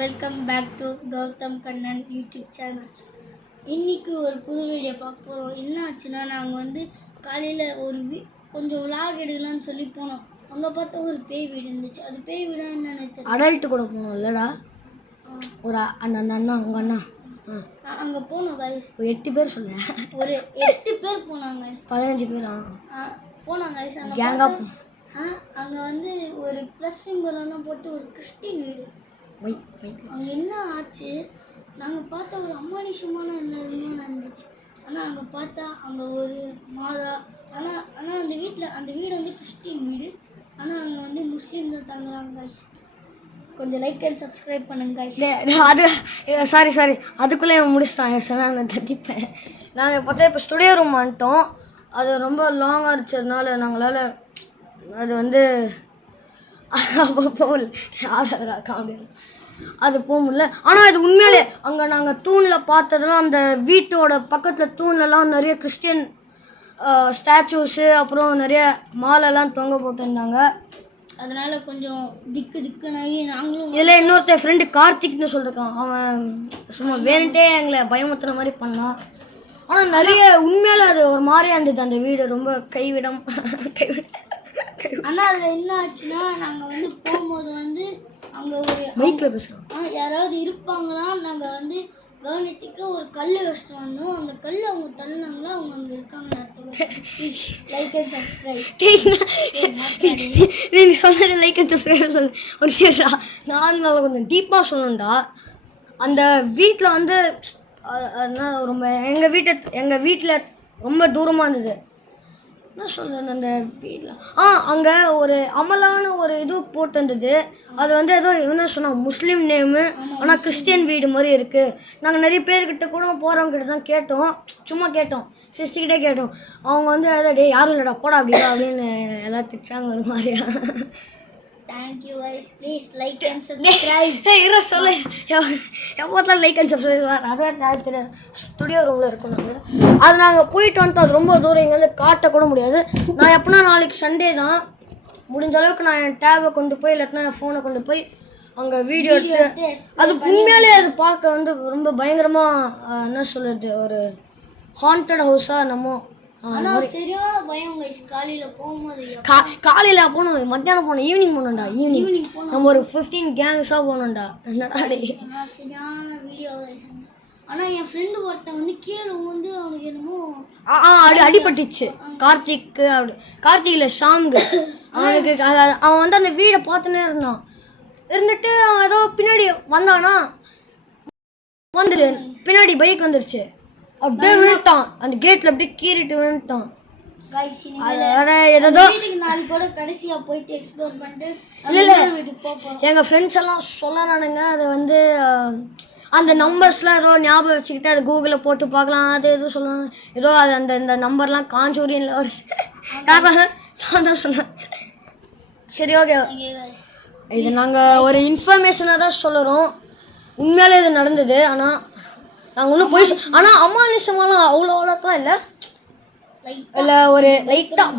Welcome back to Gautham Kannan YouTube channel. இன்றைக்கி ஒரு புது வீடியோ பார்க்க போகிறோம். என்ன ஆச்சுன்னா நாங்கள் காலையில் கொஞ்சம் விளாக் எடுக்கலான்னு சொல்லி போனோம். அங்கே பார்த்தா ஒரு பேய் வீடு இருந்துச்சு. அது பேய் வீடா என்னன்னு தெரியல. அடல்ட்டு கூட போனோம் இல்லைடா, ஒரு அந்த அண்ணா உங்கள் அண்ணா அங்கே போனோம் கைஸ். ஒரு 8 பேர் சொல்ல, ஒரு 8 பேர் போனாங்க. 15 பேரா போனாங்க கைஸ். அங்கே ஒரு ப்ளஸ் சிம்பிளெல்லாம் போட்டு ஒரு கிறிஸ்டின் வீடு. அங்கே என்ன ஆச்சு, நாங்கள் பார்த்தா ஒரு அமானுஷமான என்னதுமே நடந்துச்சு. ஆனால் அங்கே பார்த்தா அங்கே ஒரு மாதா. ஆனால் அந்த வீடு கிறிஸ்டின் வீடு. ஆனால் அங்கே முஸ்லீம் தான் தங்குறாங்க கைஸ். கொஞ்சம் லைக் அண்ட் சப்ஸ்கிரைப் பண்ணுங்க கைஸ். அது சாரி அதுக்குள்ளே முடிச்சிட்டாங்க சார், நான் தட்டிப்பேன். நாங்கள் பார்த்தா இப்போ ஸ்டுடியோ ரூம் வந்துட்டோம். அது ரொம்ப லாங்காக இருச்சதுனால நாங்களால் அது அது போக முடியல. ஆனால் அது உண்மையிலே அங்கே நாங்கள் தூணில் பார்த்ததுலாம் அந்த வீட்டோட பக்கத்தில் தூண்லலாம் நிறைய கிறிஸ்டியன் ஸ்டாச்சூஸு, அப்புறம் நிறைய மாலெல்லாம் தொங்க போட்டுருந்தாங்க. அதனால் கொஞ்சம் திக்குனாகி நாங்களும் இதில் இன்னொருத்தர் ஃப்ரெண்டு கார்த்திக்னு சொல்லியிருக்கான். அவன் சும்மா வேணுன்ட்டே எங்களை பயமுத்துற மாதிரி பண்ணான். ஆனால் நிறைய உண்மையில அது ஒரு மாதிரியாக இருந்தது. அந்த வீடு ரொம்ப கைவிடம். ஆனால் அதில் என்ன ஆச்சுன்னா, நாங்கள் போகும்போது அங்கே ஒரு மைக்கில் பேசுகிறோம், யாராவது இருப்பாங்களா நாங்கள் கவனித்துக்கு ஒரு கல் வச்சுட்டு வந்தோம். அந்த கல் அவங்க தள்ளினாங்களா, அவங்க அங்கே இருக்காங்கன்னு அர்த்தம். Like and subscribe. நீ சொன்னது லைக் அண்ட் சப்ஸ்கிரைப் சொல்லு. ஒரு சரிடா, நான் கொஞ்சம் டீப்பாக சொல்லணும்டா. அந்த வீட்டில் ரொம்ப எங்கள் வீட்டில் ரொம்ப தூரமாக இருந்தது. என்ன சொல்கிறது, அந்த வீட்டில் அங்கே ஒரு அமலான ஒரு இது போட்டு இருந்தது. அது ஏதோ என்ன சொன்னால் முஸ்லீம் நேமு, ஆனால் கிறிஸ்டியன் வீடு மாதிரி இருக்குது. நாங்கள் நிறைய பேர்கிட்ட கூட போகிறவங்ககிட்ட தான் கேட்டோம், சும்மா கேட்டோம், சிரிச்சுக்கிட்டே கேட்டோம். அவங்க டே யாரும் இல்லைடா போடா அப்படிடா அப்படின்னு எல்லாம் திட்டாங்க ஒரு மாதிரியா. Thank you guys, please like and subscribe. சொல்ல எப்போ லைக் அண்ட் சப்ஸ்கிரைப். அதான் தெரியாது, ஸ்டுடியோ ரூமில் இருக்கும். நாங்கள் அது நாங்கள் போயிட்டு வந்துட்டு அது ரொம்ப தூரம் எங்கேருந்து காட்டக்கூட முடியாது. நான் எப்படின்னா நாளைக்கு சண்டே தான், முடிஞ்ச அளவுக்கு நான் என் டேபை கொண்டு போய் இல்லாட்டினா என் ஃபோனை கொண்டு போய் அங்கே வீடியோ எடுத்து அது உண்மையாலே அது பார்க்க ரொம்ப பயங்கரமாக என்ன சொல்கிறது, ஒரு ஹாண்டட் ஹவுஸாக நம்ம. ஆனால் சரியான பயம் கைஸ். காலையில் போகும்போது காலையில் போகணும், மத்தியானம் போகணும், ஈவினிங் போகணும்டா. ஈவினிங் நம்ம ஒரு 15 கேங்ஸாக போகணும்டா. என்னடா சரியான வீடியோ கைஸ். ஆனால் என் ஃப்ரெண்டு ஒருத்தன் கீழே அவனுக்கு என்னமோ அடிபட்டுச்சு. கார்த்திக்கு கார்த்திகில் ஷாம்கு அவனுக்கு அவன் அந்த வீடை பார்த்துன்னே இருந்துட்டு அவன் ஏதோ பின்னாடி வந்தானா, பின்னாடி பைக் வந்துருச்சு, அப்படியே விழுட்டான். அந்த கேட்டில் அப்படியே கீறிட்டு விழுட்டான். எங்கள் ஃப்ரெண்ட்ஸ் எல்லாம் சொல்லறானுங்க, அது அந்த நம்பர்ஸ்லாம் ஏதோ ஞாபகம் வச்சுக்கிட்டு அது கூகுளில் போட்டு பார்க்கலாம். அது எதுவும் சொல்லணும், ஏதோ அது இந்த நம்பர்லாம் காஞ்சூரியனில் ஒரு சாந்தம் சொன்னேன். சரி, ஓகே, இது நாங்கள் ஒரு இன்ஃபர்மேஷனாக தான் சொல்லுறோம். உண்மையாலே இது நடந்தது. ஆனால் நாங்கள் ஒன்றும் போய் ஆனால் அமானுஷமாலாம் அவ்வளோக்கெலாம் இல்லை, ஒரு லைட்டாக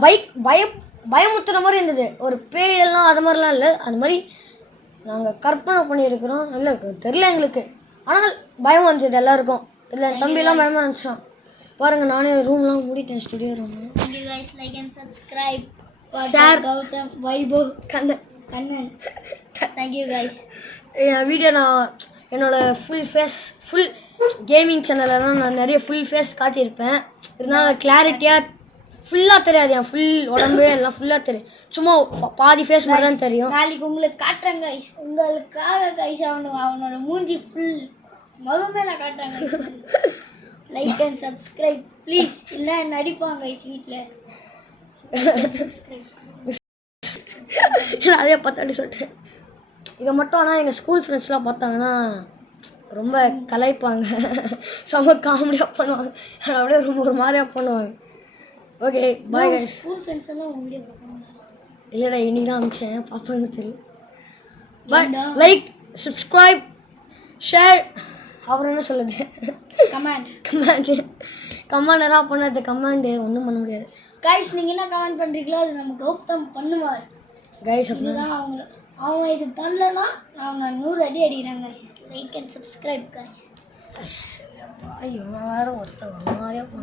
பயமுத்துற மாதிரி இருந்தது. ஒரு பேயெல்லாம் அது மாதிரிலாம் இல்லை. அது மாதிரி நாங்கள் கற்பனை பண்ணியிருக்கிறோம். இல்லை தெரியல எங்களுக்கு, ஆனால் பயம் வந்துச்சு எல்லாருக்கும். இல்லை தம்பியெல்லாம் பயமாக இருந்துச்சான். பாருங்கள், நானே ரூம்லாம் மூடிட்டேன், studio room. Like and subscribe, share. Gautham Vaibhav Kannan. Thank you guys. என் வீடியோ நான் என்னோட ஃபுல் கேமிங் சேனலெல்லாம் நான் நிறைய ஃபுல் ஃபேஸ் காட்டியிருப்பேன். இருந்தாலும் கிளாரிட்டியாக ஃபுல்லாக தெரியாது. என் ஃபுல் உடம்பு எல்லாம் ஃபுல்லாக தெரியும், சும்மா பாதி ஃபேஸ் மட்டும் தான் தெரியும். நாளைக்கு உங்களுக்கு காட்டுறேன் கைஸ், உங்களுக்காக கைஸ். அவனோட மூஞ்சி ஃபுல் முகமே நான் காட்டுறேன். Like and subscribe please. இல்லை நடிப்பாங்க கைஸ் வீட்டில். அதே பார்த்தாடி சொல்லிட்டேன் இதை மட்டும். ஆனால் எங்கள் ஸ்கூல் ஃப்ரெண்ட்ஸ்லாம் பார்த்தாங்கன்னா ரொம்ப கலாய்ப்பாங்க, செம்ம காமெடியாக பண்ணுவாங்க, அப்படியே ரொம்ப ஒரு மாதிரியாக பண்ணுவாங்க. Okay, bye guys. School friends எல்லாம் வீடியோ பார்ப்பாங்க. இல்லைடா, இன்னைக்கு தான் அனுப்பிச்சேன், பார்ப்பாங்க தெரியல. பாய், லைக், சப்ஸ்கிரைப், ஷேர், அப்புறம் என்ன சொல்லுது, கமெண்டராக பண்ணது. கமெண்டு ஒன்றும் பண்ண முடியாது கைஸ். நீங்கள் என்ன கமெண்ட் பண்ணுறீங்களோ அது நம்ம கௌதம் பண்ணுவார் கைஸ். அப்படிதான் அவங்க அவன் இது பண்ணலன்னா நாங்கள் 100 அடி அடிக்கிறேன் guys. Like and subscribe guys. ஐயோ வேறு ஒருத்தவங்க மாதிரியா பண்ண